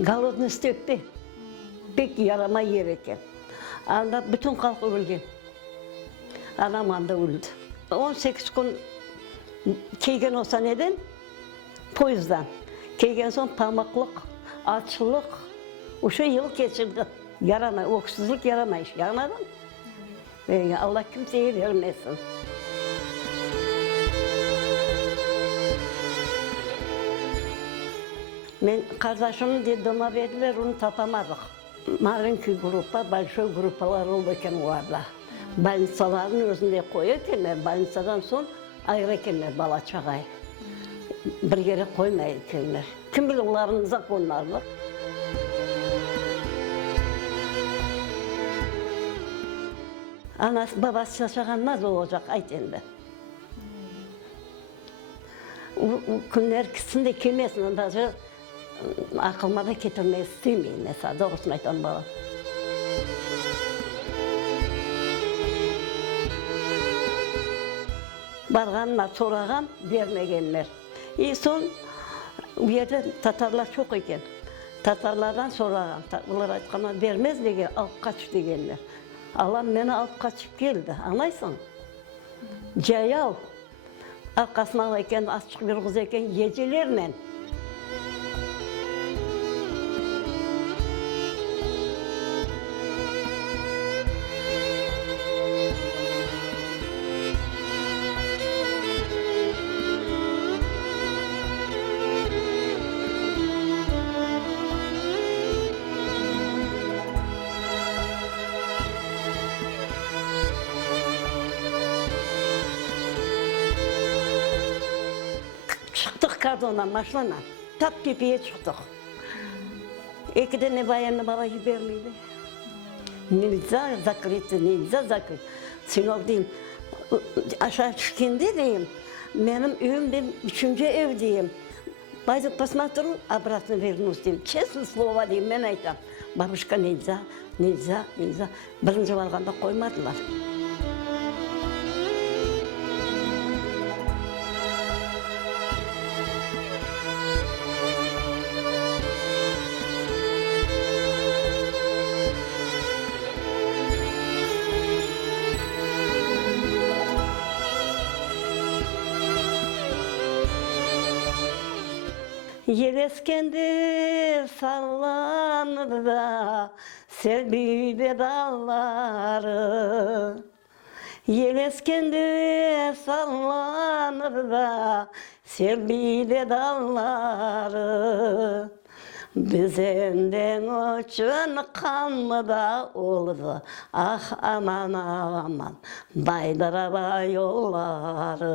Голодный step'te pek yarama yer eken. Anda bütün halk öldü. Anam anda öldü. 18 gün keygen olsa neden? Poyuzdan. Keygen son pamaklık, açlık, uşu yıl geçirdi. Yaramay, oksuzluk yaramay. Anladın mı? Allah kimseye vermesin. Ben kardeşimin dediğime verdiler, onu tapamadık. Marinki grupa, большой grupalar oldu eken o arada. Больницаларын özünde koyu ekenler, больницадан son ayrı ekenler bala çağay. Bir yere koymay ekenler. Kim bilir onların zakonlarını. Anası babası yaşayan nasıl olacak aytende. O günler ikisini de kemesin, ondan aklıma da getirmeyi istemiyorum mesela, doğrusunu aytan bana. Barğanlar, sorağam, vermegenler. Son bu yerde Tatarlar çok eken. Tatarlardan sorağam, Tatarlar aytqana vermez degen, alıp kaç degenler. Alam beni alıp kaçıp geldi, anlaysan? Jayav, arkasına eken, açık bir kız eken, gecelerle. Çıktık kardondan, maşlanla. Tap tepeye çıktık. İki tane bayanı bana vermedi. Nilza zakretti, Nilza zakret. Sinop diyeyim, aşağı çıkındı diyeyim. Benim evim diyeyim, üçüncü ev diyeyim. Bazı посмотрю, обратно вернусь diyeyim. Честное слово diyeyim, ben aytam. Babuşka Nilza, Nilza, Nilza. Birinci varganda koymadılar. Yel eskendi sallanır da selvide dalları. Yel eskendi sallanır da selvide dalları. Bizenden uçun kanlı da oldu, ah aman aman, baydıraba yolları.